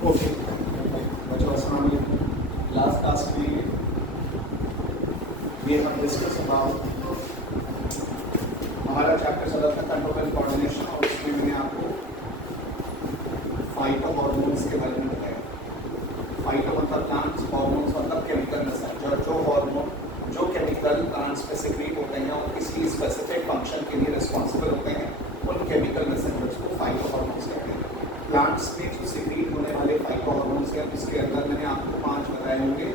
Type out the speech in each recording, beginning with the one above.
Okay बच्चों, अस्सलाम वालेकुम। लास्ट क्लास में ये हम डिस्कस अबाउट हमारा चैप्टर चला था कंट्रोल एंड कोऑर्डिनेशन, और उसमें मैंने आपको फाइटो हार्मोन्स के बारे में बताया। फाइटो मतलब प्लांट्स, हार्मोन्स मतलब केमिकल मैसेंजर। जो हार्मोन जो केमिकल प्लांट्स में सिक्रीट होते हैं और किसी स्पेसिफिक फंक्शन के लिए रिस्पॉन्सिबल होते हैं, उन केमिकल मैसेंजर्स को फाइटो हार्मोन्स कहते हैं। प्लांट्स में जो सिक्रीट होने वाले फाइटो हार्मोन्स हैं, इसके अंदर मैंने आपको 5 बताए होंगे।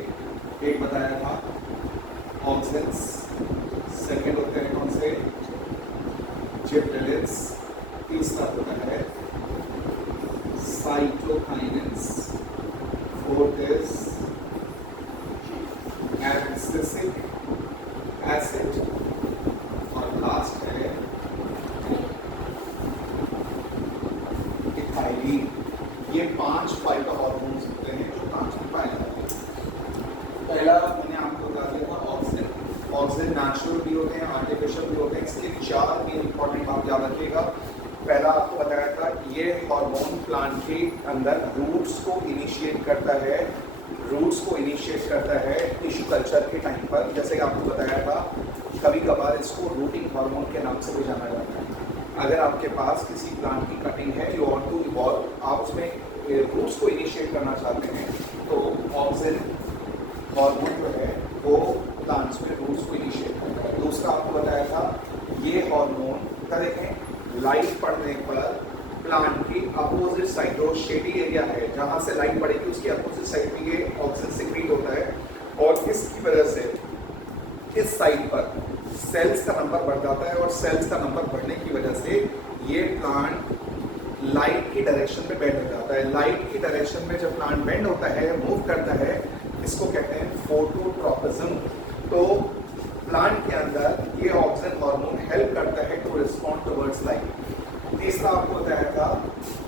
एक बताया था ऑक्सिन्स, सेकेंड होते हैं कौन से, जिबरेलिन्स, तीसरा होता है cytokinins, fourth is abscisic acid, और लास्ट है इथाइलिन। ये 5 फाइटो हार्मोन्स होते हैं जो प्लांट्स में पाए जाते हैं। पहला मैंने आपको बता दिया था ऑक्सिन। ऑक्सिन नेचुरल भी होते हैं, आर्टिफिशियल भी होते हैं। इसके 4 मेन इंपॉर्टेंट बात याद रखिएगा। पहला आपको बताया था ये हार्मोन प्लांट के अंदर रूट्स को इनिशिएट करता है, टिश्यू कल्चर के टाइम पर। जैसे कि आपको बताया था, कभी कभार इसको रूटिंग हार्मोन के नाम से भी जाना जाता है। अगर आपके पास किसी प्लांट की कटिंग है, यू वांट टू इवॉल्व, आप उसमें रूट्स को इनिशिएट करना चाहते हैं, तो ऑक्सिन हार्मोन जो है वो प्लांट्स में रूट्स को इनिशिएट करता है। दूसरा आपको बताया था, ये हार्मोन देखें, लाइट पड़ने पर प्लांट की अपोजिट साइड, जो शेडी एरिया है जहाँ से लाइट पड़ेगी, उसकी अपोजिट साइड पे ये ऑक्सीजन सिक्रीट होता है, और इसकी वजह से इस साइड पर सेल्स का नंबर बढ़ जाता है, और सेल्स का नंबर बढ़ने की वजह से ये प्लांट लाइट की डायरेक्शन में बेंड हो जाता है। लाइट की डायरेक्शन में जब प्लांट बेंड होता है, मूव करता है, इसको कहते हैं फोटोट्रोपिज्म। तो प्लांट के अंदर ये ऑक्सीजन हार्मोन हेल्प करता है टू रिस्पॉन्ड टुवर्ड्स लाइट। तीसरा आपको बताया था,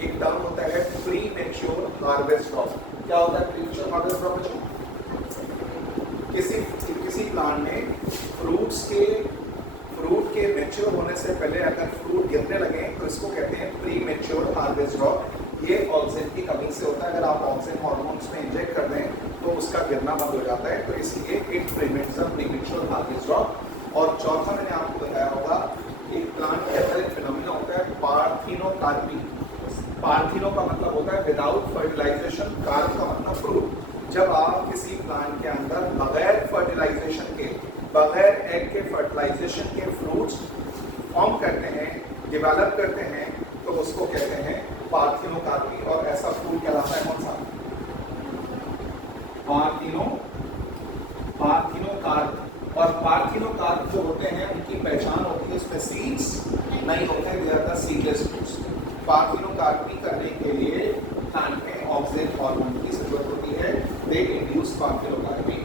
एक टर्म होता है प्री मैच्योर हार्वेस्ट क्रॉप। क्या होता है प्री मैच्योर हार्वेस्ट क्रॉप? किसी प्लांट में फ्रूट के मैच्योर होने से पहले अगर फ्रूट गिरने लगे तो इसको कहते हैं प्री मैच्योर हार्वेस्ट क्रॉप। ये ऑक्सीजन की कमी से होता है। अगर आप ऑक्सीजन हार्मोन्स में इंजेक्ट कर दें तो उसका गिरना बंद हो जाता है, तो इसलिए it prevents the pre mature harvest crop. और चौथा मैंने आपको बताया होगा, एक प्लांट के अंदर एक फिनोमिना होता है पार्थिनोकार्पी। पार्थिनो का मतलब होता है विदाउट फर्टिलाइजेशन, कार्प का मतलब फ्रूट। जब आप किसी प्लांट के अंदर बगैर फर्टिलाइजेशन के, बगैर एग के फर्टिलाइजेशन के फ्रूट्स फॉर्म करते हैं, डेवलप करते हैं, तो उसको कहते हैं पार्थिनोकार्पी। और ऐसा फ्रूट कहलाता है कौन सा? पार्थिनोकार्प। और पार्थिनोकार्प जो होते हैं उनकी पहचान होती है, उसमें सीड्स नहीं होते हैं, they are the seedless fruits. Parthenocarpy करने के लिए प्लांट में ऑक्सीजन हार्मोन की जरूरत होती है, दे इंड्यूस पार्थिनोकार्पी।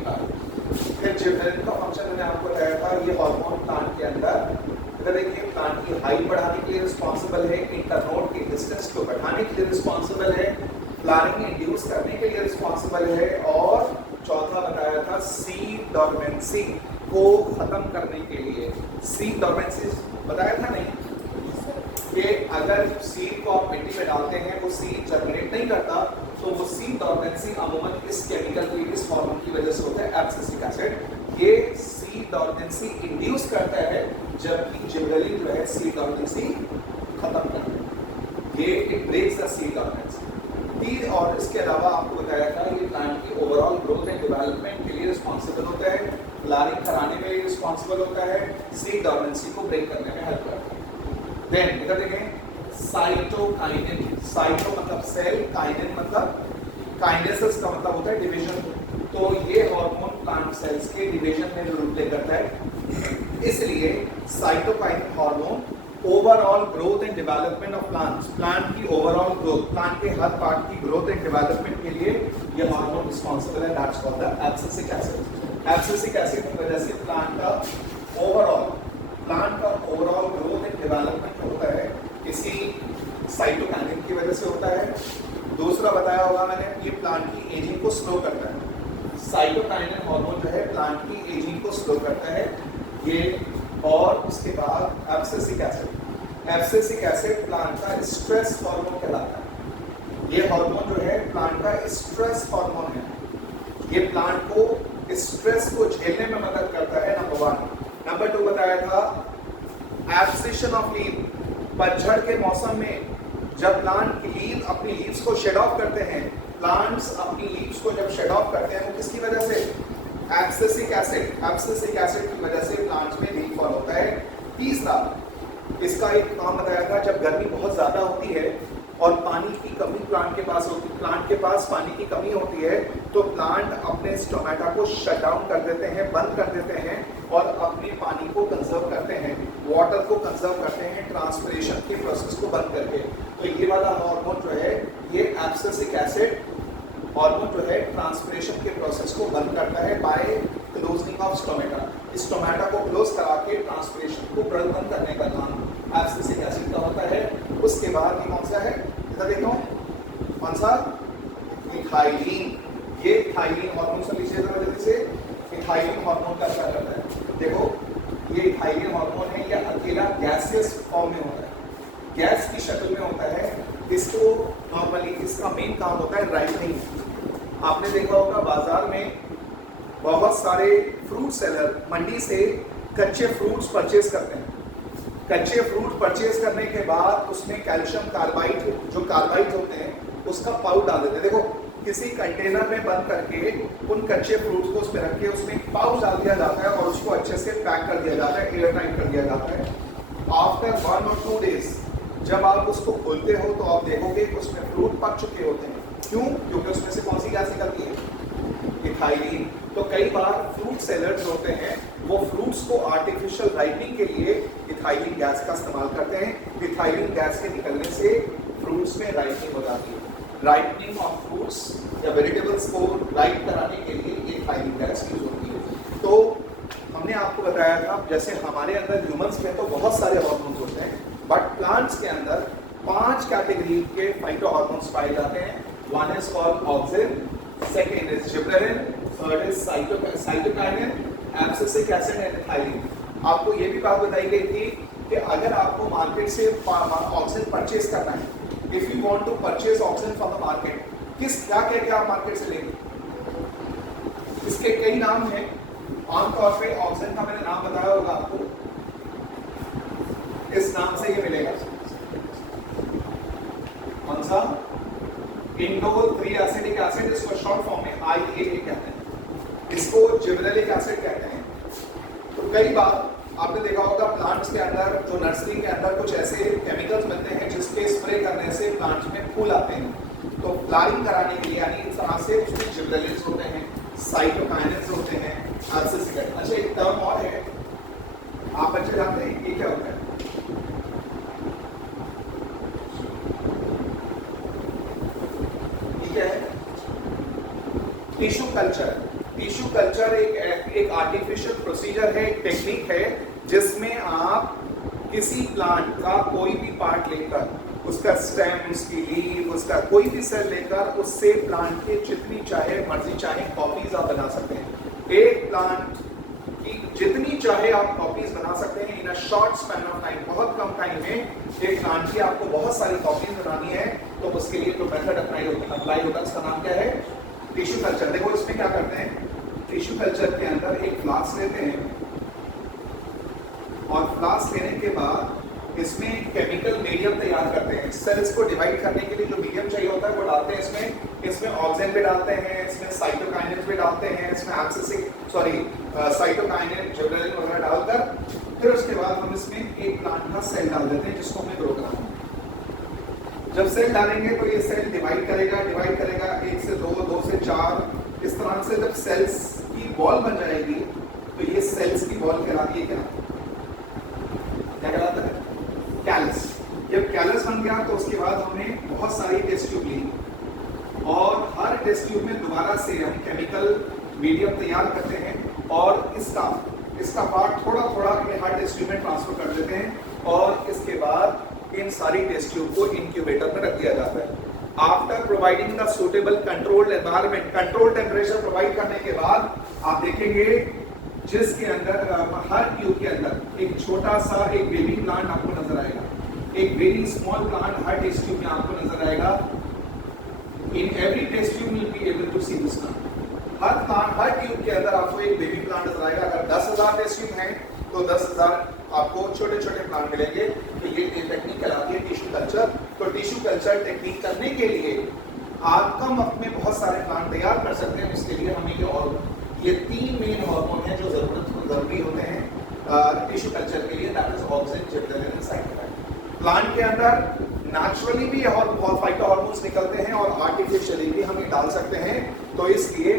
फिर जिबरेलिन का फंक्शन मैंने आपको बताया था, ये हार्मोन प्लांट के अंदर, इधर देखिए, प्लांट की हाइट बढ़ाने के लिए रिस्पॉन्सिबल है, इंटरनोड की डिस्टेंस को बढ़ाने के लिए रिस्पॉन्सिबल है, फ्लावरिंग इंड्यूस करने के लिए रिस्पॉन्सिबल है, और चौथा बताया था सीड डॉर्मेंसी को खत्म करने के लिए। सीड डॉर्मेंसी बताया था नहीं कि अगर सीड को आप मिट्टी में डालते हैं, वो सीड जर्मिनेट नहीं करता, तो वो सीड डॉर्मेंसी अमूमन इस केमिकल की, इस हार्मोन की वजह से होता है, एब्सिसिक एसिड। ये सीड डॉर्मेंसी इंड्यूस करता है, जबकि जिबरेलिन जो है सीड डॉर्मेंसी खत्म करता है। ये it breaks the seed dormancy. और इसके अलावा आपको बताया था, ये प्लांट की ओवरऑल ग्रोथ एंड डेवलपमेंट के लिए रिस्पॉन्सिबल होता है, फ्लावरिंग कराने में रिस्पॉन्सिबल होता है, सीड डॉर्मेंसी को ब्रेक करने में हेल्प करता है। देन इधर देखें, साइटोकाइनेन। साइटो मतलब सेल, काइनेन मतलब काइनेसिस का मतलब होता है डिवीजन। तो ये हार्मोन प्लांट सेल्स के डिवीजन में जो रोल प्ले करता है, इसलिए cytokinin hormone overall growth and development of plants, plant की ओवरऑल ग्रोथ, प्लांट के हर पार्ट की ग्रोथ एंड डेवलपमेंट के लिए ये हार्मोन रिस्पॉन्सिबल है। That's called the abscisic acid. Abscisic acid की वजह से प्लांट का ओवरऑल ग्रोथ एंड डेवलपमेंट होता है, किसी साइटोकाइनेन की वजह से होता है। दूसरा बताया होगा मैंने, ये प्लांट की एजिंग को स्लो करता है। साइटोकाइनेन हार्मोन जो है प्लांट की एजिंग को स्लो करता है ये। और उसके बाद एब्सिसिक एसिड प्लांट का स्ट्रेस हार्मोन कहलाता है। ये हार्मोन जो है प्लांट का स्ट्रेस हार्मोन है। ये प्लांट को स्ट्रेस को झेलने में मदद करता है, नंबर 1। नंबर 2 बताया था एब्सेशन ऑफ लीव। पतझड़ के मौसम में जब प्लांट लीव अपनी लीव्स को शेड ऑफ करते हैं, प्लांट्स अपनी लीव्स को जब शेड ऑफ करते हैं वो किसकी वजह से? एब्सिसिक एसिड की वजह से प्लांट्स में लीफ फॉल होता है। तीसरा इसका एक काम बताया था, जब गर्मी बहुत ज्यादा होती है और पानी की कमी प्लांट के पास पानी की कमी होती है, तो प्लांट अपने स्टोमेटा को शट डाउन कर देते हैं, बंद कर देते हैं और अपने पानी को कंजर्व करते हैं, वाटर को कंजर्व करते हैं ट्रांसपिरेशन के प्रोसेस को बंद करके। तो ये वाला हार्मोन जो है, ये एब्सिसिक एसिड हार्मोन जो है ट्रांसपिरेशन के प्रोसेस को बंद करता है by closing of stomata. Stomata को क्लोज करा के ट्रांसपिरेशन को बंद करने का काम एब्सिसिक एसिड का होता है। उसके बाद ये कौन सा है, इधर देखो, कौन सा? इथाइलिन। ये इथाइलिन हार्मोन से लीजिए जरा जल्दी से। इथाइलिन हार्मोन का क्या करता है? देखो, ये इथाइलिन हार्मोन है, ये अकेला गैसियस फॉर्म में होता है, गैस की शक्ल में होता है। इसको नॉर्मली इसका मेन काम होता है राइपनिंग। आपने देखा होगा बाजार में बहुत सारे फ्रूट सेलर मंडी से कच्चे फ्रूट्स परचेज करते हैं। कच्चे फ्रूट परचेज करने के बाद उसमें कैल्शियम कार्बाइड, जो कार्बाइड होते हैं, उसका पाउडर डाल देते हैं। देखो, किसी कंटेनर में बंद करके उन कच्चे फ्रूट्स को उसमें रख के उसमें पाउच डाल दिया जाता है और उसको अच्छे से पैक कर दिया जाता है, एयर टाइट कर दिया जाता है। आफ्टर 1 और 2 डेज जब आप उसको खोलते हो तो आप देखोगे कि उसमें फ्रूट पक चुके होते हैं। क्यों? क्योंकि उसमें से कौन सी गैस निकलती है? इथाइलिन। तो कई बार फ्रूट सेलर्स होते हैं, वो फ्रूट्स को आर्टिफिशियल राइपनिंग के लिए इथाइलिन गैस का इस्तेमाल करते हैं। इथाइलिन गैस के निकलने से फ्रूट्स में राइपनिंग हो जाती है। राइपनिंग ऑफ फ्रूट्स या वेजिटेबल्स को राइप कराने के लिए ये इथाइलिन गैस यूज होती है। तो हमने आपको बताया था, जैसे हमारे अंदर ह्यूमंस में तो बहुत सारे हार्मोन्स होते हैं, बट प्लांट्स के अंदर 5 कैटेगरी के फाइटो हार्मोन्स पाए जाते हैं। 1 is called auxin, second is gibberellin, third is cytokinin, abscisic acid and ethylene. आपको ये भी बात बताई गई थी कि अगर आपको मार्केट से ऑक्सिन परचेज करना है, if you want to purchase auxin from the market, क्या कह के आप मार्केट से लेंगे? इसके कई नाम हैं। आमतौर पे ऑक्सिन का मैंने नाम बताया होगा आपको, इस नाम से ये मिलेगा। कौन सा? इंडोल 3 एसिडिक एसिड, इसको शॉर्ट फॉर्म में IAA कहते हैं। इसको जिबरेलिक एसिड कहते हैं। तो कई बार आपने देखा होगा प्लांट्स के अंदर, जो नर्सरी के अंदर कुछ ऐसे केमिकल्स मिलते हैं जिसके स्प्रे करने से प्लांट्स में फूल आते हैं। तो फ्लावरिंग कराने के लिए, यानी इस तरह से उसमें जिबरेलिन्स होते हैं, साइटोकाइनिन्स होते हैं, एब्सिसिक एसिड। अच्छा, एक टर्म और है, आप बच्चे जानते हैं ये क्या होता है? क्या है? Tissue culture. टिश्यू कल्चर एक आर्टिफिशियल प्रोसीजर है, एक टेक्निक है, जिसमें आप किसी प्लांट का कोई भी पार्ट लेकर, उसका स्टेम, उसकी लीव, उसका कोई भी सेल लेकर, उससे प्लांट के जितनी चाहे मर्जी चाहे कॉपीज आप बना सकते हैं। एक प्लांट की जितनी चाहे आप कॉपीज बना सकते हैं in a short span of time. बहुत कम टाइम में एक प्लांट की आपको बहुत सारी कॉपीज बनानी है, तो उसके लिए जो मेथड अप्लाई होता है उसका नाम क्या है? Tissue culture. देखो इसमें क्या करते हैं, टिश्यू कल्चर के अंदर एक फ्लास्क लेते हैं और फ्लास्क लेने के बाद इसमें केमिकल मीडियम तैयार करते हैं। सेल्स को डिवाइड करने के लिए जो मीडियम चाहिए होता है वो डालते हैं इसमें ऑक्सिन भी डालते हैं, इसमें साइटोकाइनिन भी डालते हैं, इसमें साइटोकाइनिन, जिबरेलिन वगैरह डालकर फिर उसके बाद हम इसमें एक प्लांट का सेल डाल देते हैं जिसको हमें ग्रो कराना है। जब सेल डालेंगे तो ये सेल डिवाइड करेगा 1 से 2, 2 से 4, इस तरह से जब सेल्स की बॉल बन जाएगी तो ये सेल्स की बॉल कहलाती है। क्या कहलाता है? कैलस। जब कैलस बन गया तो उसके बाद हमने बहुत सारी टेस्ट ट्यूब ली और हर टेस्ट ट्यूब में दोबारा से हम केमिकल मीडियम तैयार करते हैं और इसका पार्ट थोड़ा थोड़ा हर टेस्ट ट्यूब में ट्रांसफर कर देते हैं और इसके बाद इन सारी टेस्ट ट्यूब को इंक्यूबेटर में रख दिया जाता है। After providing the suitable controlled environment, control temperature provide करने के बाद आप देखेंगे जिसके अंदर हर ट्यूब के अंदर एक छोटा सा एक बेबी प्लांट आपको नजर आएगा, एक वेरी स्मॉल प्लांट हर टेस्ट ट्यूब में आपको नजर आएगा। In every test to see this plant. हर प्लांट, हर ट्यूब के अंदर आपको एक बेबी प्लांट नजर आएगा। अगर 10,000 टेस्ट ट्यूब हैं तो 10,000 आपको छोटे छोटे प्लांट मिलेंगे। तो ये टेक्निक कहलाती है टिश्यू कल्चर। तो टिश्यू कल्चर टेक्निक करने के लिए आप कम वक्त में बहुत सारे प्लांट तैयार कर सकते हैं। उसके लिए हमें ये 3 मेन हार्मोन हैं जो जरूरी होते हैं टिश्यू कल्चर के लिए, that is auxin, gibberellin and cytokinesis. Plant के अंदर नेचुरली भी फाइटो हार्मोन्स निकलते हैं और आर्टिफिशियली भी हम ये डाल सकते हैं। तो इसलिए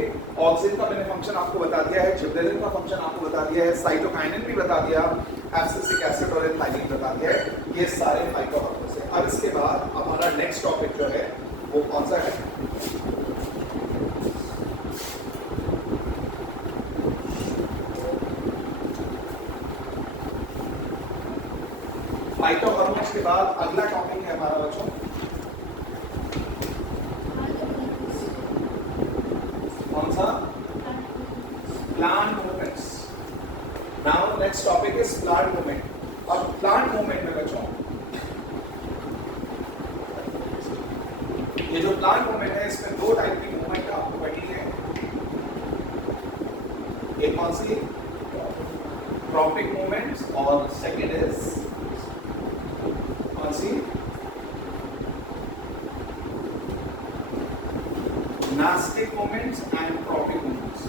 ऑक्सिन का मैंने फंक्शन आपको बता दिया है, जिबरेलिन का फंक्शन आपको बता दिया है, साइटोकाइनिन भी बता दिया, एब्सिसिक एसिड और एथाइलिन बता दिया है। ये सारे फाइटो हार्मोन्स हैं। अब इसके बाद हमारा नेक्स्ट टॉपिक जो है वो कौन सा है? फाइटो हार्मोन्स के बाद अगला टॉपिक है हमारा बच्चों कौन सा? Plant movements. Now next topic is plant movement. अब प्लांट मूवमेंट में बच्चों ये जो प्लांट मूवमेंट है इसमें 2 टाइप की मूवमेंट आपको पढ़नी है। एक कौन सी? ट्रॉपिक मूवमेंट्स और सेकंड इज कौन सी? Nastic movements and tropic movements.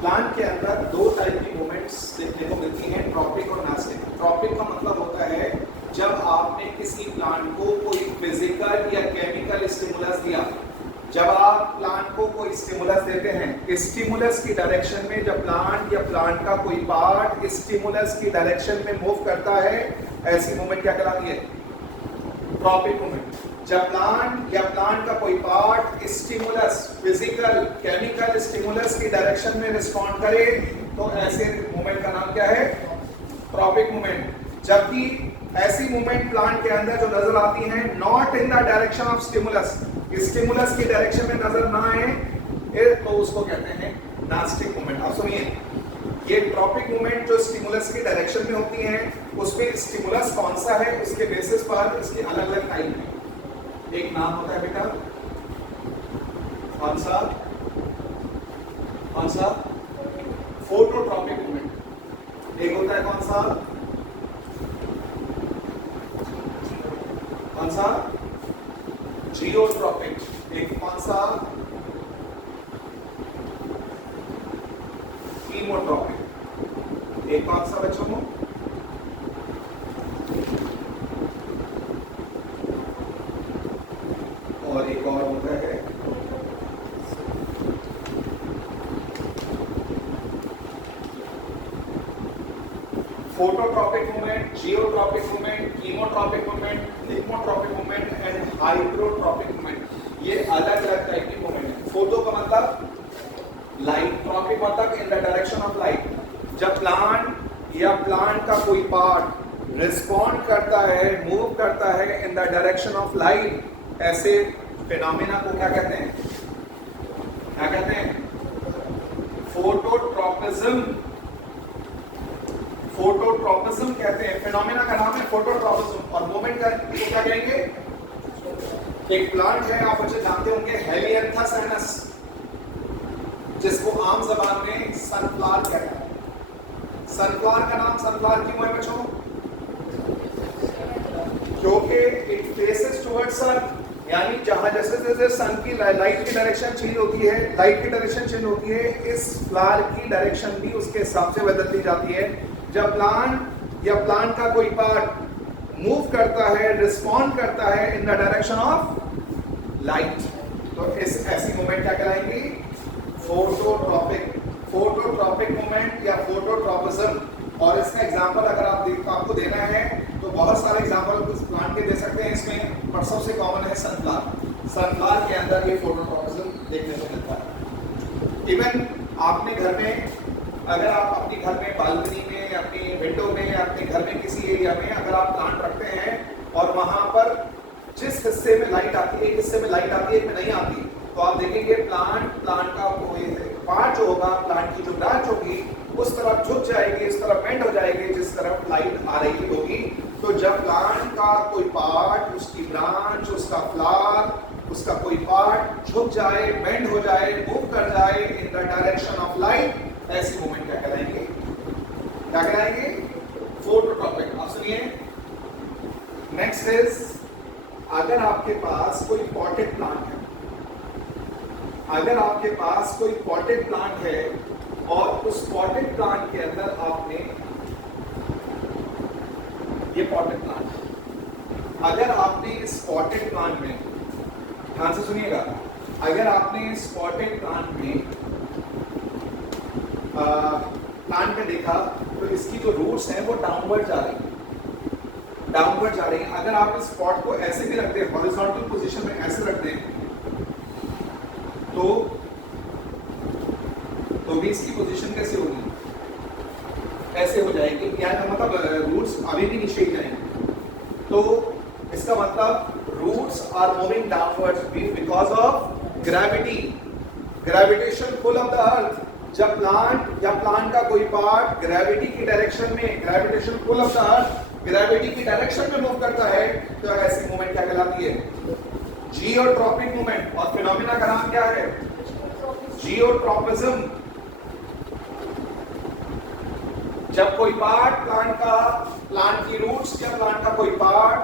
Plant के अंदर 2 टाइप की मूवमेंट्स देखने को मिलती हैं, ट्रॉपिक और नास्टिक। ट्रॉपिक का मतलब होता है जब आपने किसी प्लांट को कोई फिजिकल या केमिकल स्टिमुलस दिया। जब आप प्लांट को कोई स्टिमुलस देते हैं, स्टिमुलस की डायरेक्शन में जब प्लांट या प्लांट का कोई पार्ट स्टिमुलस की डायरेक्शन में मूव करता है, ऐसी मूवमेंट क्या कहलाती है? Tropic movement. जब प्लांट या प्लांट का कोई part stimulus, physical chemical stimulus की डायरेक्शन में रिस्पॉन्ड करे तो ऐसे मूवमेंट का नाम क्या है? Tropic movement. जबकि ऐसी मूवमेंट प्लांट के अंदर जो नजर आती हैं not in the direction of stimulus, stimulus की डायरेक्शन में नजर ना आए तो उसको कहते हैं नास्टिक मूवमेंट। आप सुनिए, ये ट्रॉपिक मूवमेंट जो स्टिमुलस की डायरेक्शन में होती हैं उसमें स्टिमुलस कौन सा है उसके बेसिस पर इसके अलग अलग टाइप हैं। एक नाम होता है बेटा कौन सा? कौन सा? Phototropic movement. एक होता है कौन सा? कौन सा? जियोट्रॉपिक। एक कौन सा? कीमोट्रॉपिक। एक कौन सा बच्चों? और एक और होता है phototropic movement, geotropic movement, chemotropic movement, thigmotropic movement and hydrotropic movement. ये अलग अलग टाइप की मूवमेंट है। फोटो का मतलब लाइट, ट्रॉपिक मतलब इन द डायरेक्शन ऑफ लाइट। जब प्लांट या प्लांट का कोई पार्ट रिस्पॉन्ड करता है, मूव करता है in the direction of light, ऐसे फिनोमेना को क्या कहते हैं? क्या कहते हैं? फोटोट्रॉपिज्म। फोटोट्रॉपिज्म कहते हैं। फिनोमेना का नाम है फोटोट्रॉपिज्म। और मूवमेंट का क्या कहेंगे? एक प्लांट है, आप मुझे जानते होंगे, हेलियंथस एनस, जिसको आम जबान में सनफ्लावर कहते हैं। सनफ्लावर का नाम सनफ्लावर क्यों है बच्चों? क्योंकि इट फेसेस टुवर्ड्स सन, यानी जहां जैसे जैसे सन की लाइट की डायरेक्शन चेंज होती है, लाइट की डायरेक्शन चेंज होती है, इस फ्लावर की डायरेक्शन भी उसके हिसाब से बदलती जाती है। जब प्लांट या प्लांट का कोई पार्ट मूव करता है, रिस्पॉन्ड करता है in the direction of light, तो इस ऐसी मूवमेंट क्या कहलाएंगी? फोटोट्रॉपिक। फोटोट्रॉपिक मूवमेंट या फोटोट्रॉपिज्म। और इसका एग्जांपल अगर आपको देना है तो बहुत सारे एग्जांपल कुछ प्लांट के दे सकते हैं इसमें, पर सबसे कॉमन है सनफ्लावर। सनफ्लावर के अंदर ये फोटोट्रॉपिज्म देखने को मिलता है। इवन आपने घर में, अगर आप अपने घर में बालकनी में, अपनी विंडो में, अपने घर में किसी एरिया में अगर आप प्लांट रखते हैं और वहां पर जिस हिस्से में लाइट आती है, एक हिस्से में लाइट आती है, एक में नहीं आती, तो आप देखेंगे प्लांट का कोई पार्ट जो होगा, प्लांट की जो ब्रांच होगी उस तरफ झुक जाएगी, इस तरफ बेंड हो जाएगी जिस तरफ लाइट आ रही होगी। तो जब प्लांट का कोई पार्ट, उसकी ब्रांच, उसका फ्लावर, उसका कोई पार्ट झुक जाए, बेंड हो जाए, मूव कर जाए इन द डायरेक्शन ऑफ लाइट, ऐसी मूवमेंट क्या कहलाएंगे? क्या कहलाएंगे? फोटोट्रॉपिक। अब सुनिए, नेक्स्ट इज, अगर आपके पास कोई पॉटेड प्लांट है, अगर आपके पास कोई पॉटेड प्लांट है और उस पॉटेड प्लांट के अंदर आपने, ये पॉटेड प्लांट, अगर आपने इस पॉटेड प्लांट में, ध्यान से सुनिएगा, अगर आपने इस पॉटेड प्लांट में प्लांट में देखा तो इसकी जो रूट्स हैं वो डाउनवर्ड जा रही हैं, डाउनवर्ड जा रही हैं। अगर आप इस पॉट को ऐसे भी रख दें, हॉरिजॉन्टल पोजीशन में ऐसे रख दें, तो भी इसकी पोजीशन कैसे होगी? ऐसे हो जाएगी, यानी मतलब रूट्स अभी भी नीचे ही जाएंगे। तो इसका मतलब roots are moving downwards because of gravity, gravitation pull of the earth. जब प्लांट या प्लांट का कोई पार्ट ग्रेविटी की डायरेक्शन में, gravitation pull of the earth, gravity की डायरेक्शन में मूव करता है, तो ऐसी मूवमेंट क्या कहलाती है? Geotropic movement. और फिनोमेना का नाम क्या है? जियोट्रॉपिज्म। जब कोई पार्ट प्लांट की रूट्स या प्लांट का कोई पार्ट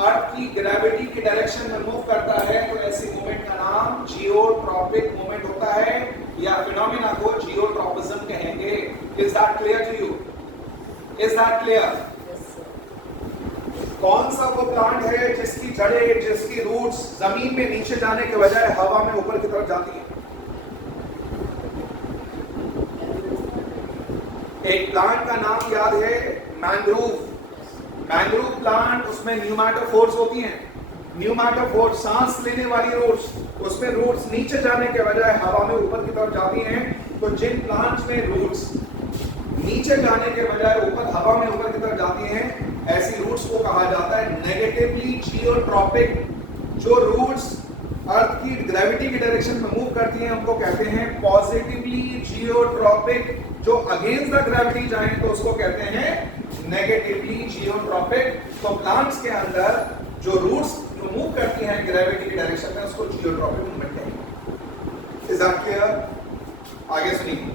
अर्थ की ग्रेविटी की डायरेक्शन में मूव करता है, तो ऐसी मूवमेंट का नाम जियोट्रॉपिक मूवमेंट होता है, या फिनोमेना को जियोट्रॉपिज्म कहेंगे। Is that clear to you? Is that clear? कौन सा वो प्लांट है जिसकी जड़ें, जिसकी रूट्स जमीन में नीचे जाने के बजाय हवा में ऊपर की तरफ जाती है? एक प्लांट का नाम याद है, मैंग्रोव। मैंग्रोव प्लांट, उसमें न्यूमैटोफोर्स होती हैं, न्यूमैटोफोर्स सांस लेने वाली रूट्स, उसमें रूट्स नीचे जाने के बजाय हवा में ऊपर की तरफ जाती हैं। तो जिन प्लांट्स में रूट्स नीचे जाने के बजाय ऊपर हवा में ऊपर की तरफ जाती हैं, ऐसी रूट्स को कहा जाता है नेगेटिवली जियोट्रॉपिक। जो रूट्स अर्थ की ग्रेविटी की डायरेक्शन में मूव करती हैं, उनको कहते हैं पॉजिटिवली जियोट्रॉपिक। जो अगेंस्ट द ग्रेविटी जाए तो उसको कहते हैं नेगेटिवली जियोट्रॉपिक। तो प्लांट्स के अंदर जो रूट्स जो मूव करती हैं ग्रेविटी की डायरेक्शन में, उसको जियोट्रॉपिक मूवमेंट कहेंगे। Is that clear? आगे सुनिए।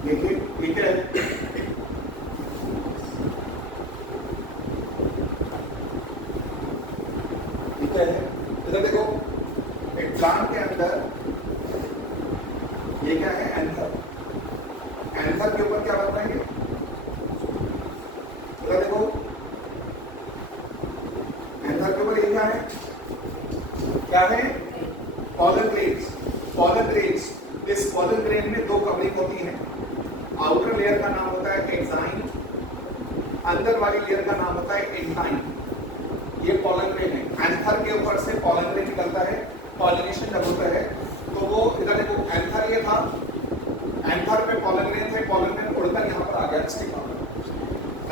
देखिए, ठीक है, ठीक है। इधर देखो, एक प्लांट के अंदर ये क्या है? एंथर। एंथर के ऊपर क्या बताएंगे? इधर देखो, एंथर के ऊपर ये क्या है? क्या है? Pollen grains. पॉलन ग्रेन्स, इस पॉलन ग्रेन में दो कवरिंग होती है। आउटर लेयर का नाम होता है एक्साइन, अंदर वाली लेयर का नाम होता है इंटाइन। ये पॉलन ग्रेन है। एंथर के ऊपर से पॉलन ग्रेन निकलता है, पॉलिनेशन जब होता है तो वो, इधर देखो, एंथर ये था, एंथर पे पॉलन ग्रेन थे, पॉलन ग्रेन उड़कर यहाँ पर आ गया, इसके बाद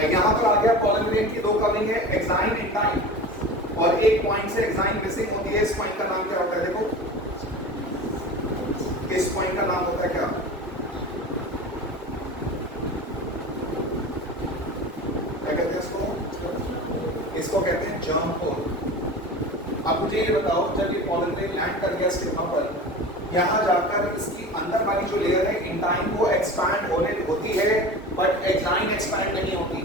यहाँ पर आ गया। पॉलन ग्रेन की दो कवरिंग है, एक्साइन, इंटाइन, और एक पॉइंट से एक्साइन मिसिंग होती है। इस पॉइंट का नाम क्या होता है? देखो, इस पॉइंट का नाम होता है क्या? इसको कहते हैं जर्म होल। अब मुझे ये बताओ, जब ये पॉलन ग्रेन लैंड कर गया स्टिग्मा पर, यहाँ जाकर इसकी अंदर वाली जो लेयर है इंटाइन, वो एक्सपैंड होती है, बट एक्साइन एक्सपैंड नहीं होती।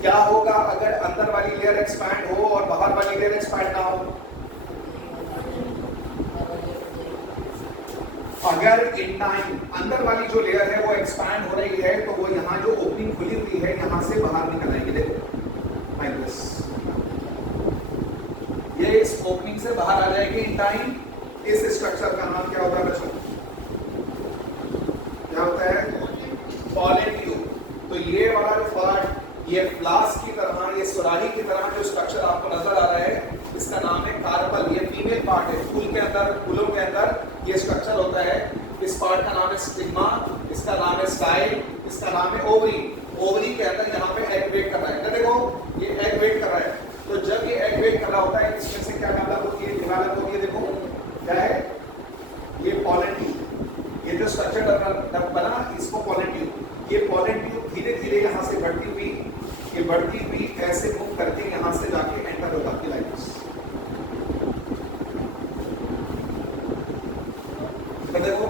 क्या होगा अगर अंदर वाली लेयर एक्सपैंड हो और बाहर वाली लेयर एक्सपैंड ना हो? अगर इन टाइम अंदर वाली जो लेयर है वो एक्सपैंड हो रही है तो वो यहाँ जो ओपनिंग खुली हुई है यहाँ से बाहर निकल आएगी, देखो लाइक दिस, ये इस ओपनिंग से बाहर आ जाएगी इन टाइम। इस स्ट्रक्चर का नाम क्या होता है बच्चों? क्या होता है? Pollen tube. तो ये वाला जो पार्ट, ये फ्लास्क की तरह, ये सुराही की तरह जो स्ट्रक्चर आपको नजर आ रहा है, इसका नाम है कार्पल। ये फीमेल पार्ट है। फूल के अंदर, फूलों के अंदर ये स्ट्रक्चर होता है। इस पार्ट का नाम है स्टिग्मा, इसका नाम है स्टाइल, इसका नाम है ओवरी। ओवरी के अंदर यहाँ पे एग वेट कर रहा है, देखो ये एग वेट कर रहा है। तो जब ये एग वेट कर रहा होता है, इसमें से क्या डेवलप होती है? डेवलप होती है, देखो क्या है ये? Pollen tube. ये जो स्ट्रक्चर बना इसको पॉलन ट्यूब। ये पॉलन ट्यूब धीरे धीरे यहाँ से बढ़ती हुई, ये बढ़ती हुई ऐसे मूव करके यहाँ से जाके एंटर हो जाती है लाइक दिस। तो देखो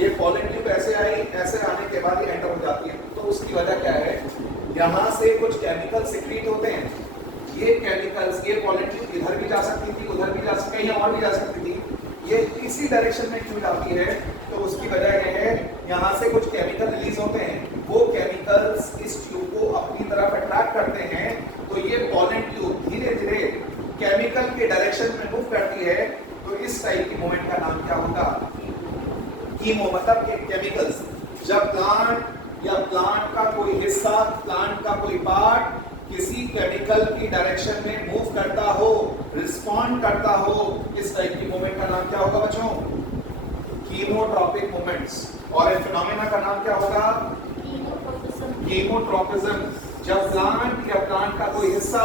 ये पॉलन ट्यूब ऐसे आई, ऐसे आने के बाद ये एंटर हो जाती है। तो उसकी वजह क्या है? यहाँ से कुछ केमिकल सिक्रीट होते हैं। ये केमिकल्स, ये पॉलन ट्यूब इधर भी जा सकती थी, उधर भी जा सकती, कहीं और भी जा सकती थी। ये इसी डायरेक्शन में क्यों जाती है? तो उसकी वजह यह है यहाँ से कुछ केमिकल रिलीज होते हैं। वो केमिकल्स इस ट्यूब को अपनी तरफ अट्रैक्ट करते हैं। तो ये पॉलन ट्यूब धीरे धीरे केमिकल के डायरेक्शन में मूव करती है। तो इस टाइप की मूवमेंट का नाम क्या होगा? कीमो, मतलब केमिकल्स। जब प्लांट या प्लांट का कोई हिस्सा, प्लांट का कोई पार्ट किसी केमिकल की डायरेक्शन में मूव करता हो, रिस्पॉन्ड करता हो, इस टाइप की मूवमेंट का नाम क्या होगा बच्चों? Chemotropic movements. और इन फिनोमेना का नाम क्या होगा? कीमोट्रॉपिज्म। जब प्लांट या प्लांट का कोई हिस्सा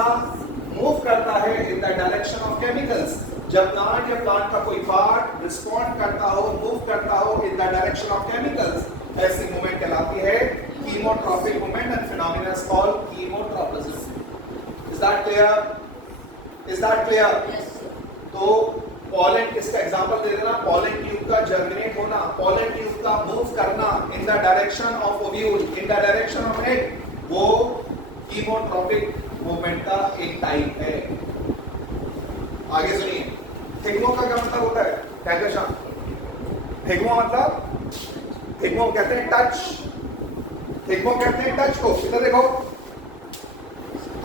मूव करता है in the direction of chemicals, जब प्लांट या प्लांट का कोई पार्ट रिस्पॉन्ड करता हो, मूव करता हो in the direction of chemicals, ऐसी मूवमेंट कहलाती है chemotropic movement and phenomena is called chemotropism. Is that clear? Is that clear? तो पॉलन, इसका एग्जांपल दे देना, पॉलन ट्यूब का जर्मिनेट होना, पॉलन ट्यूब का मूव करना in the direction of ovule, in the direction of egg, वो chemotropic movement का एक टाइप है। आगे सुनिए, थिग्मो का क्या मतलब होता है? कहकशां। थिग्मो मतलब, थिग्मो कहते हैं टच, थिग्मो कहते हैं टच को। इधर देखो,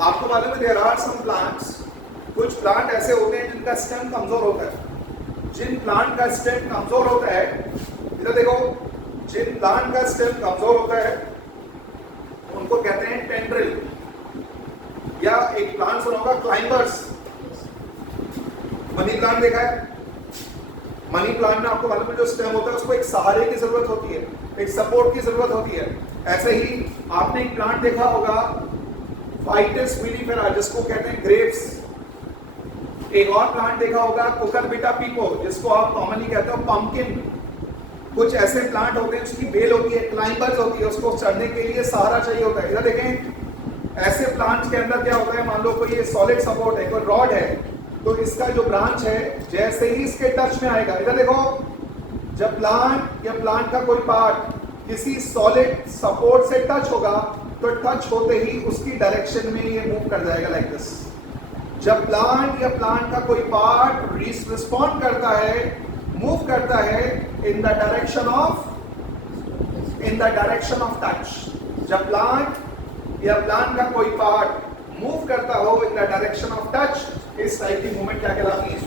आपको मालूम है देयर आर सम प्लांट्स, कुछ प्लांट ऐसे होते हैं जिनका स्टेम कमजोर होता है। जिन प्लांट का स्टेम कमजोर होता है, इधर देखो, जिन प्लांट का स्टेम कमजोर होता है उनको कहते हैं टेंड्रिल, या एक प्लांट सुना होगा क्लाइंबर्स। मनी प्लांट देखा है? मनी प्लांट में आपको मालूम है जो स्टेम होता है उसको एक सहारे की जरूरत होती है, एक सपोर्ट की जरूरत होती है। ऐसे ही आपने एक प्लांट देखा होगा फाइटस विलिफेरा, जिसको कहते हैं ग्रेप्स। एक और प्लांट देखा होगा कुकुरबिटा पिको, जिसको आप कॉमनली कहते हो पंपकिन। कुछ ऐसे प्लांट होते हैं उसकी बेल होती है, क्लाइंबर्स होती है, उसको चढ़ने के लिए सहारा चाहिए होता है। इधर देखें, ऐसे प्लांट्स के अंदर क्या होता है, मान लो कोई सॉलिड सपोर्ट है, कोई रॉड है, तो इसका जो ब्रांच है जैसे ही इसके टच में आएगा, इधर देखो, जब प्लांट या प्लांट का कोई पार्ट किसी सॉलिड सपोर्ट से टच होगा तो टच होते ही उसकी डायरेक्शन में ये मूव कर जाएगा लाइक दिस। जब प्लांट या प्लांट का कोई पार्ट रिस्पॉन्ड करता है, मूव करता है in the direction of touch, जब प्लांट या प्लांट का कोई पार्ट मूव करता हो in the direction of touch, इस टाइप की मूवमेंट क्या कहलाती है?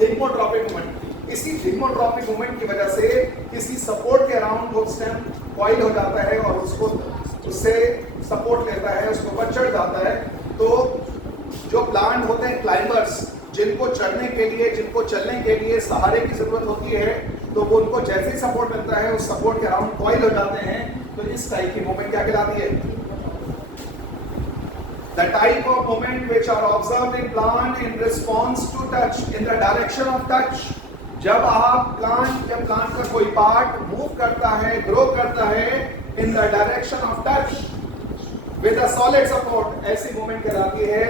थिग्मोट्रॉपिक मूवमेंट। इसी थिग्मोट्रॉपिक मूवमेंट की वजह से किसी सपोर्ट के अराउंड वो स्टेम कॉइल हो जाता है और उसको, उससे सपोर्ट लेता है, उसके ऊपर चढ़ जाता है। तो जो प्लांट होते हैं क्लाइंबर्स, जिनको चढ़ने के लिए, जिनको चलने के लिए सहारे की जरूरत होती है, तो वो उनको जैसे ही सपोर्ट मिलता है उस सपोर्ट के अराउंड कॉइल हो जाते हैं। तो इस टाइप की मूवमेंट क्या कहलाती है? The type of movement which are observed in plant in response to touch, in the direction of touch. जब आप प्लांट या प्लांट का कोई पार्ट मूव करता है, ग्रो करता है in the direction of touch with a solid support, ऐसी मूवमेंट कहलाती है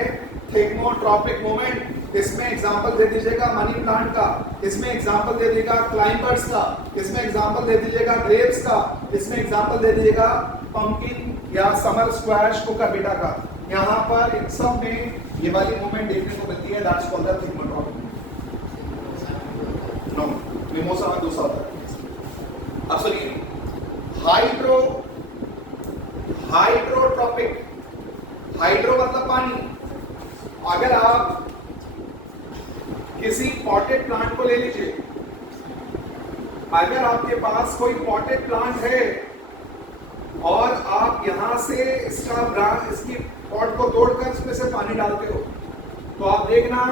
थिग्मोट्रॉपिक मूवमेंट। इसमें एग्जांपल दे दीजिएगा मनी प्लांट का, इसमें एग्जांपल दे दीजिएगा क्लाइंबर्स का, इसमें एग्जांपल दे दीजिएगा ग्रेप्स का, इसमें एग्जांपल दे दीजिएगा पंपकिन या समर स्क्वैश, कुकुरबिटा का। यहाँ पर इन सब में ये वाली मूवमेंट देखने को मिलती है, that's called the thigmotropic. No, mimosa में दूसरा होता है। अब सुनिए, हाइड्रोट्रॉपिक, हाइड्रो मतलब पानी। अगर आप किसी पॉटेड प्लांट को ले लीजिए, अगर आपके पास कोई पॉटेड प्लांट है और आप यहां से इसकी पॉट को तोड़कर इसमें से पानी डालते हो, तो आप देखना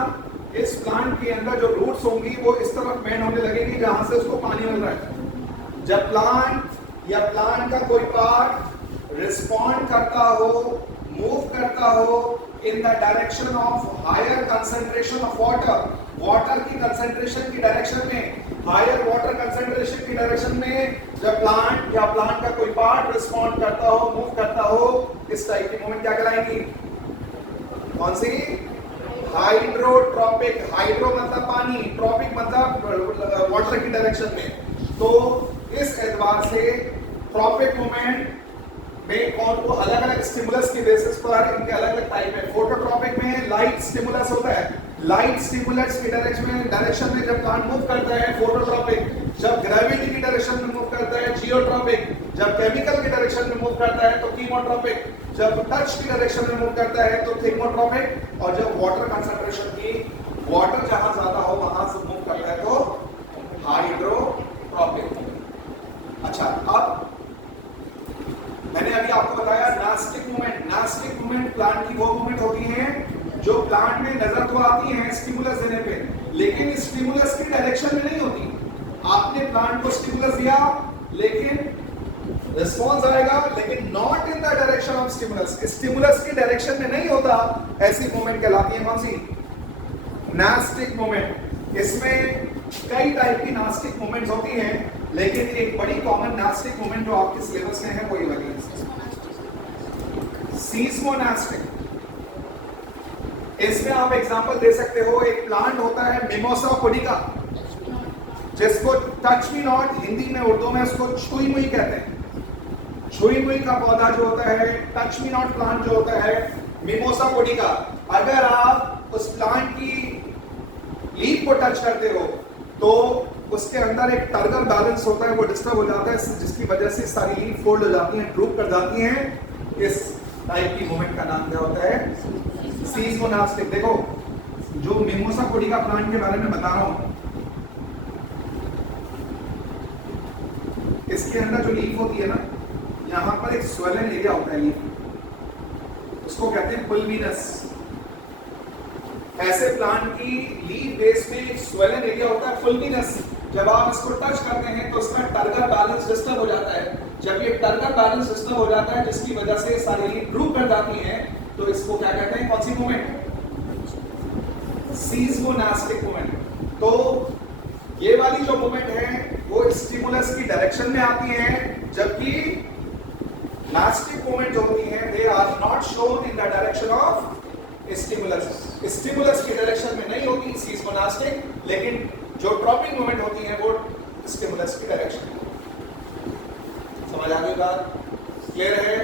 इस प्लांट के अंदर जो रूट्स होंगी वो इस तरफ बेंड होने लगेगी जहां से उसको पानी मिल रहा है। जब प्लांट या प्लांट का कोई पार्ट रिस्पॉन्ड करता हो, मूव करता हो in the direction of higher concentration of water, water की कंसंट्रेशन की डायरेक्शन में, हायर वाटर कंसंट्रेशन की डायरेक्शन में जब प्लांट या प्लांट का कोई पार्ट रिस्पॉन्ड करता हो, मूव करता हो, इस टाइप की मूवमेंट क्या कहलाएगी? कौन सी? हाइड्रोट्रॉपिक। हाइड्रो मतलब पानी, ट्रॉपिक मतलब वाटर की डायरेक्शन में। तो इस एतबार से ट्रॉपिक मूवमेंट में कौन को अलग अलग स्टिमुलस की बेसिस पर इनके अलग अलग टाइप है। फोटोट्रॉपिक में लाइट स्टिमुलस होता है, लाइट स्टिमुलस की डायरेक्शन में जब प्लांट मूव करता है फोटोट्रॉपिक, जब ग्रेविटी की डायरेक्शन में मूव करता है जियोट्रॉपिक, जब केमिकल की डायरेक्शन में मूव करता है तो कीमोट्रॉपिक, जब टच की डायरेक्शन में मूव करता है तो थिग्मोट्रॉपिक, और जब वाटर कंसंट्रेशन की, वाटर जहां ज्यादा हो वहां से मूव करता है तो हाइड्रोट्रॉपिक। अच्छा, अब मैंने अभी आपको बताया nastic movement. Nastic movement plant की वो मूवमेंट होती है जो प्लांट में नजर तो आती है स्टिमुलस देने पे, लेकिन स्टिमुलस की डायरेक्शन में नहीं होती। आपने प्लांट को स्टिमुलस दिया लेकिन रिस्पॉन्स आएगा, लेकिन not in the direction of stimulus, stimulus की डायरेक्शन में नहीं होता। ऐसी मूवमेंट कहलाती है कौन सी? Nastic movement. इसमें कई टाइप की नास्टिक मूवमेंट्स होती हैं, लेकिन एक बड़ी कॉमन नास्टिक मूवमेंट जो आपके सिलेबस में है वो ये वाली है, सीस्मोनास्टिक। इसमें आप एग्जांपल दे सकते हो, एक प्लांट होता है मिमोसा पुडिका, जिसको टच मी नॉट, हिंदी में उर्दू में उसको छुई मुई कहते हैं। छुई मुई का पौधा जो होता है, टच मी नॉट प्लांट जो होता है मिमोसा पुडिका, अगर आप उस प्लांट की लीफ को टच करते हो तो उसके अंदर एक टर्गल बैलेंस होता है, वो डिस्टर्ब हो जाता है, जिसकी वजह से सारी लीफ फोल्ड हो जाती हैं, ड्रूप कर जाती हैं। इस टाइप की मूवमेंट का नाम क्या होता है? सीस्मोनास्टिक। देखो, जो मिमोसा पुडिका प्लांट के बारे में बता रहा हूं, इसके अंदर जो लीफ होती है ना, यहां पर एक स्वेलन एरिया होता है लीफ, उसको कहते हैं पुल्विनस। ऐसे प्लांट की लीफ बेस में एक स्वेलन एरिया होता है फुल्विनस। जब आप इसको टच करते हैं तो इसका टर्गल बैलेंस डिस्टर्ब हो जाता है। जब ये टर्गल बैलेंस डिस्टर्ब हो जाता है, जिसकी वजह से सारी लीफ ड्रूप कर जाती हैं, तो इसको क्या कहते हैं? कौन सी मूवमेंट? सीस्मोनास्टिक मूवमेंट। तो ये वाली जो मूवमेंट है वो स्टिमुलस की डायरेक्शन में आती है, जबकि नास्टिक मूवमेंट जो होती है they are not shown in the direction of stimulus. Stimulus की डायरेक्शन में नहीं होती सीस्मोनास्टिक, लेकिन जो ट्रॉपिक मूवमेंट होती है वो स्टिमुलस की डायरेक्शन में। समझ आ गई बात? क्लियर है?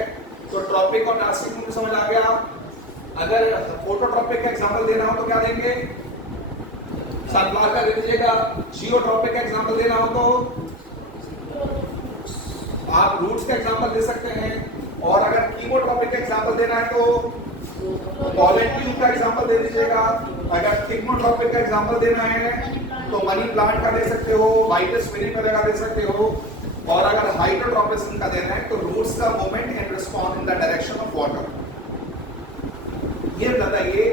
तो ट्रॉपिक और नास्टिक मूवमेंट समझ आ गया। अगर फोटोट्रॉपिक का एग्जांपल देना हो तो क्या देंगे? सनफ्लावर का दे दीजिएगा। जियोट्रॉपिक का एग्जांपल देना हो तो आप रूट्स का एग्जांपल दे सकते हैं, और अगर कीमोट्रॉपिक का एग्जांपल देना है तो पॉलन ट्यूब का एग्जांपल दे दीजिएगा। अगर थिग्मोट्रॉपिक का एग्जांपल देना है तो मनी प्लांट का दे सकते हो, वाइटस विनिफेरा का दे सकते हो, और अगर हाइड्रोट्रॉपिज्म का देना है तो रूट्स का movement and response in the direction of water. ये बताइए,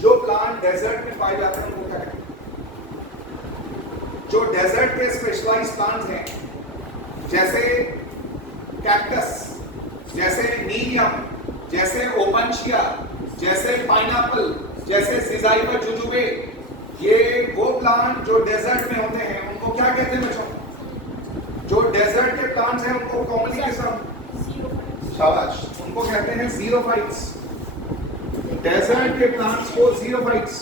जो प्लांट डेजर्ट में पाए जाते हैं उनको क्या कहते हैं? जो डेजर्ट के स्पेशलाइज्ड प्लांट्स हैं, जैसे कैक्टस, जैसे नीलियम, जैसे ओपनशिया, जैसे पाइनएप्पल, जैसे सिजाइफर जुजुबे, ये वो प्लांट जो डेजर्ट में होते हैं उनको क्या कहते हैं बच्चों? जो डेजर्ट के प्लांट्स हैं उनको कॉमनली किस नाम? शाबाश, उनको कहते हैं जीरोफाइट्स। डेजर्ट के प्लांट्स को जीरोफाइट्स।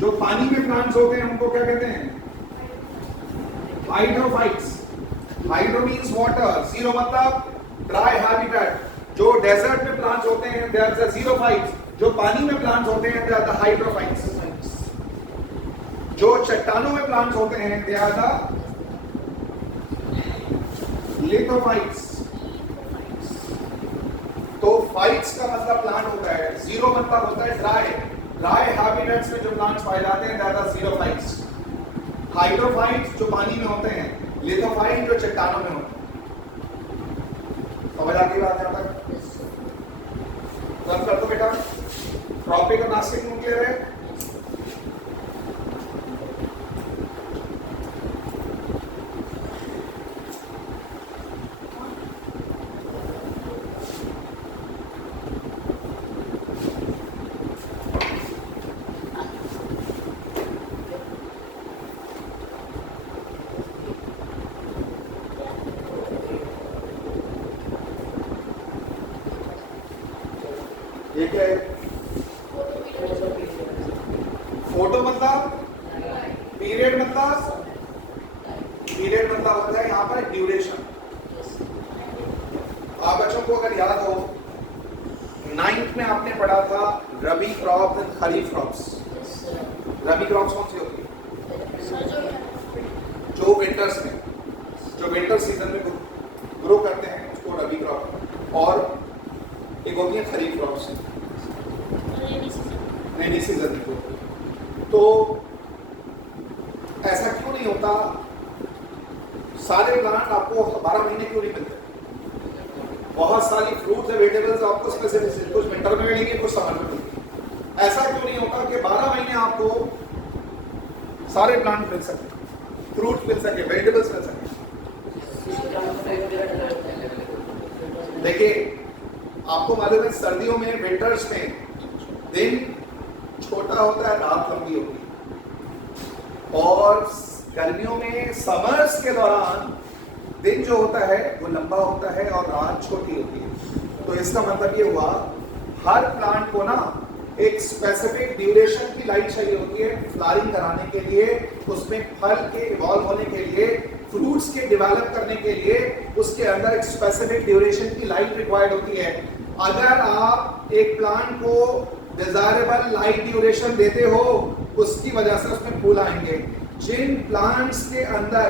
जो पानी में प्लांट्स होते हैं उनको क्या कहते हैं? Hydrophytes. Hydro means water, zero मतलब ड्राई हैबिटेट। जो डेजर्ट में प्लांट्स होते हैं दे आर द जीरोफाइट्स। जो पानी में प्लांट्स होते हैं दे आर द हाइड्रोफाइट्स। जो चट्टानों में प्लांट्स होते हैं दे आर द लिथोफाइट्स। तो फाइट्स का मतलब प्लांट होता है, जीरो मतलब होता है ड्राई हैबिटेट्स में जो प्लांट्स पाए जाते हैं दैट आर जीरोफाइट्स। हाइड्रोफाइट्स जो पानी में होते हैं, लिथोफाइट जो चट्टानों में होते हैं। समझ आती बात यहां तक? कर दो बेटा। ट्रॉपिक और नास्टिक में क्लियर है? ये क्या है? फोटो मतलब पीरियड मतलब होता है यहाँ पर ड्यूरेशन। आप बच्चों को अगर याद हो 9th में आपने पढ़ा था rabi crop and kharif crops. Rabi crops कौन सी होती है? जो विंटर्स में, जो विंटर सीजन में ग्रो करते हैं उसको रबी क्रॉप, और एक होती है खरीफ क्रॉप्स, रेनी सीजन में। तो ऐसा क्यों नहीं होता? सारे प्लांट आपको 12 महीने क्यों नहीं मिलते? बहुत सारी फ्रूट्स एंड वेजिटेबल्स आपको स्पेसिफिक कुछ विंटर में मिलेंगे, कुछ समर में मिलेंगे। ऐसा क्यों नहीं होता कि 12 महीने आपको सारे प्लांट मिल सके, फ्रूट मिल सके, वेजिटेबल्स मिल सके? देखिए आपको मालूम है सर्दियों में, विंटर्स में दिन छोटा होता है, रात लंबी होती है, और गर्मियों में समर्स के दौरान दिन जो होता है वो लंबा होता है और रात छोटी होती है। तो इसका मतलब ये हुआ हर प्लांट को ना एक स्पेसिफिक ड्यूरेशन की लाइट चाहिए होती है फ्लावरिंग कराने के लिए, उसमें फल के इवॉल्व होने के लिए, फ्रूट्स के डेवलप करने के लिए उसके अंदर एक स्पेसिफिक ड्यूरेशन की लाइट रिक्वायर्ड होती है। अगर आप एक प्लांट को डिजायरेबल लाइट ड्यूरेशन देते हो उसकी वजह से उसमें फूल आएंगे। जिन प्लांट्स के अंदर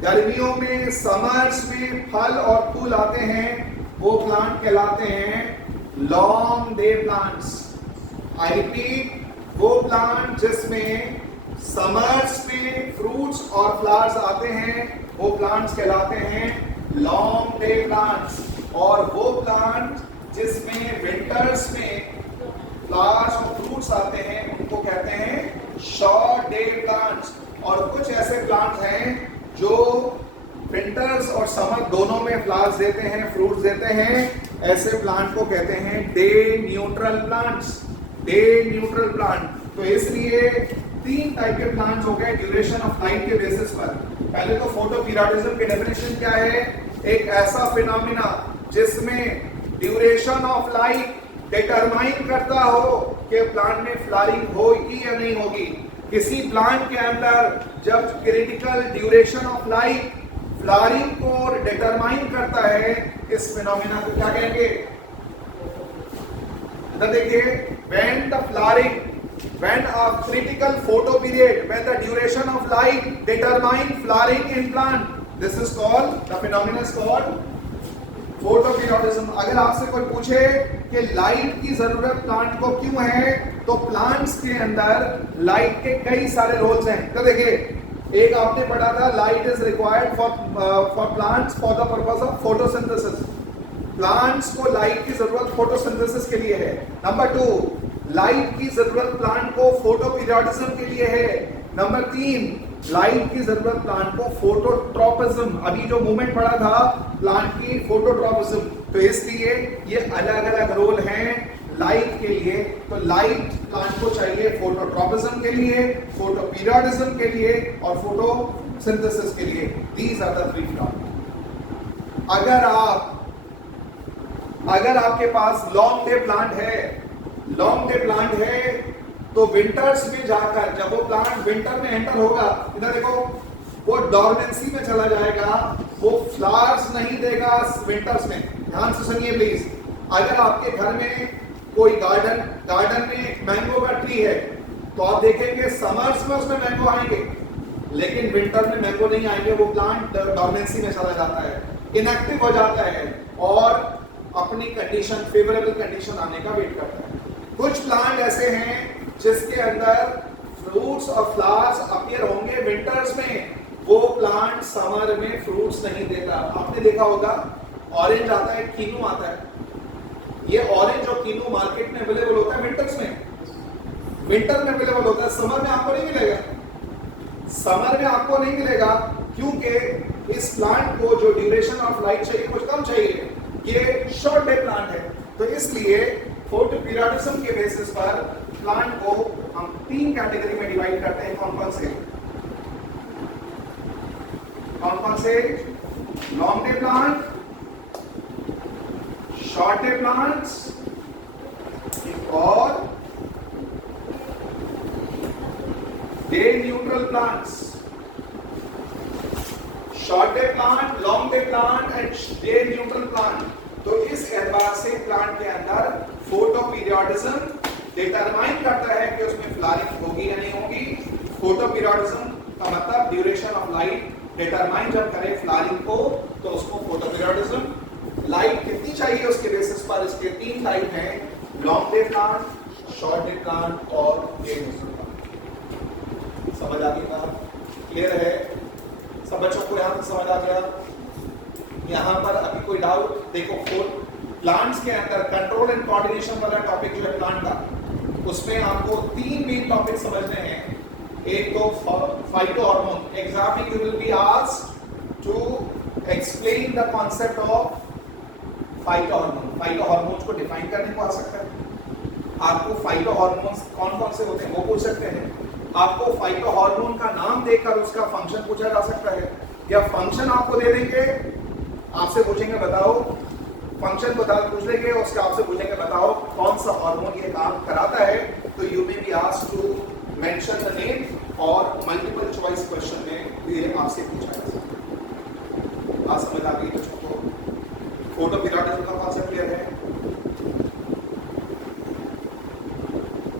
गर्मियों में, समर्स में फल और फूल आते हैं वो प्लांट कहलाते हैं long day plants. I repeat, वो प्लांट जिसमें समर्स में फ्रूट्स और फ्लावर्स आते हैं वो प्लांट्स कहलाते हैं लॉन्ग डे प्लांट्स, और वो प्लांट जिसमें विंटर्स में फ्लावर्स और फ्रूट्स आते हैं उनको कहते हैं शॉर्ट डे प्लांट्स। और कुछ ऐसे प्लांट्स हैं जो विंटर्स और समर दोनों में फ्लावर्स देते हैं, फ्रूट्स देते हैं, ऐसे प्लांट को कहते हैं day neutral plants. Day neutral plant. तो इसलिए 3 टाइप के प्लांट्स हो गए ड्यूरेशन ऑफ लाइट के बेसिस पर। पहले तो फोटो पीरियोडिज्म की डेफिनेशन क्या है? एक ऐसा फिनोमिना जिसमें ड्यूरेशन ऑफ लाइट डिटरमाइन करता हो कि प्लांट में फ्लावरिंग होगी या नहीं होगी। किसी प्लांट के अंदर जब critical duration of light flowering को डिटरमाइन करता है, इस फिनोमिना को क्या कहेंगे? इधर देखिए, when the flowering, when a critical photo period, when the duration of light determine flowering in plant, this is called, the phenomenon is called photoperiodism. अगर आपसे कोई पूछे कि लाइट की जरूरत प्लांट को क्यों है, तो प्लांट्स के अंदर लाइट के कई सारे रोल्स हैं। तो देखिए, एक आपने पढ़ा था light is required for plants for the purpose of photosynthesis. Plants को लाइट की जरूरत फोटोसिंथेसिस के लिए है। नंबर 2, लाइट की जरूरत प्लांट को फोटोपीरियोडिज्म के लिए है। नंबर 3, लाइट की जरूरत प्लांट को फोटोट्रोपिज्म, अभी जो मूवमेंट पड़ा था प्लांट की, फोटोट्रोपिज्म। तो इसलिए ये अलग अलग रोल हैं लाइट के लिए। तो लाइट प्लांट को चाहिए फोटोट्रोपिज्म के लिए, फोटोपीरियोडिज्म के लिए और फोटोसिंथेसिस के लिए। These are the 3 phenomena. अगर आपके पास लॉन्ग डे प्लांट है, तो विंटर्स में जाकर जब वो प्लांट विंटर में एंटर होगा, इधर देखो, वो डॉर्मेंसी में चला जाएगा, वो फ्लावर्स नहीं देगा विंटर्स में। ध्यान से सुनिए प्लीज। अगर आपके घर में कोई गार्डन में एक मैंगो का ट्री है, तो आप देखेंगे समर्स में उसमें मैंगो आएंगे, लेकिन विंटर में मैंगो नहीं आएंगे, वो प्लांट डॉर्मेंसी में चला जाता है, इनएक्टिव हो जाता है और अपनी कंडीशन, फेवरेबल कंडीशन आने का वेट करता है। कुछ प्लांट ऐसे हैं जिसके अंदर फ्रूट्स और फ्लावर्स अपीयर होंगे विंटर्स में, वो प्लांट समर में फ्रूट्स नहीं देता। आपने देखा होगा ऑरेंज आता है, कीनू आता है, ये ऑरेंज और कीनू मार्केट में अवेलेबल होता है विंटर्स में, विंटर में अवेलेबल होता है, समर में आपको नहीं मिलेगा। समर में आपको नहीं मिलेगा क्योंकि इस प्लांट को जो ड्यूरेशन ऑफ लाइट चाहिए कुछ कम चाहिए, ये शॉर्ट डे प्लांट है। तो इसलिए फोटोपीरियोडिज्म के बेसिस पर प्लांट को हम 3 कैटेगरी में डिवाइड करते हैं। कौन कौन से? Long day plant, short day plants और day neutral plants. Short day plant, long day plant and day neutral plant. तो इस एतबार से प्लांट के अंदर फोटोपीरियोडिज्म डिटरमाइन करता है कि उसमें फ्लावरिंग होगी या नहीं होगी। फोटोपीरियोडिज्म का मतलब ड्यूरेशन ऑफ लाइट डिटरमाइन जब करे फ्लावरिंग को, तो उसको फोटोपीरियोडिज्म। लाइट कितनी चाहिए उसके बेसिस पर इसके 3 टाइप हैं, long day plant, short day plant और डे न्यूट्रल प्लांट। समझ आ गई बात? क्लियर है? सब बच्चों को यहां तक समझ आ गया? यहां पर अभी कोई डाउट? देखो प्लांट्स के अंदर कंट्रोल एंड कोऑर्डिनेशन वाला टॉपिक जो है प्लांट का, उसमें आपको 3 मेन टॉपिक समझने हैं। एक तो फाइटो हार्मोन। एग्जाम में you will be asked to explain the concept of phyto hormone. Phyto hormones को डिफाइन करने को आ सकता है आपको। फाइटो हार्मोन्स कौन कौन से होते हैं वो पूछ सकते हैं आपको। फाइटो हार्मोन का नाम देकर उसका फंक्शन पूछा जा सकता है, या फंक्शन आपको दे देंगे, आपसे पूछेंगे बताओ, फंक्शन बता पूछ लेंगे, उसके आपसे पूछेंगे बताओ कौन सा हार्मोन ये काम कराता है। तो you may be asked to mention the name, और मल्टीपल चॉइस क्वेश्चन में ये आपसे पूछा जा सकता है। बात समझ आ गई बच्चों को? फोटोपीरियोडिज्म का कॉन्सेप्ट क्लियर है?